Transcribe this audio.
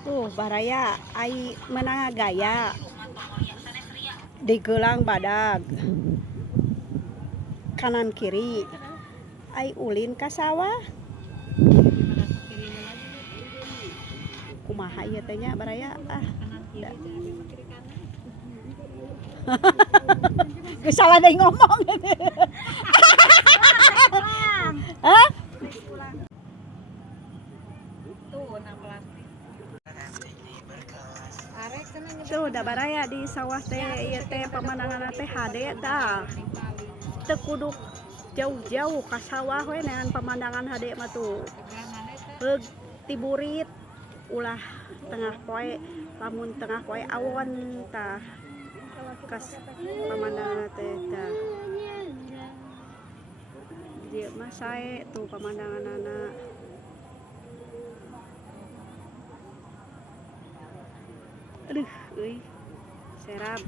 Tuh baraya ai menang gaya digelang badag kanan kiri ai ulin ka sawah kumaha ieu teh nya baraya da. Geus salah deui ngomong. Hah? Tuh da baraya di sawah teh ieu teh pemandangan teh hade tah. Teu kudu jauh-jauh ka sawah we neangan pemandangan hade mah tuh. Heug tiburit ulah tengah poe lamun tengah poe awon tah kas pemandangan teh tah. Dieu mah sae tuh pemandanganna. Aduh euy serap.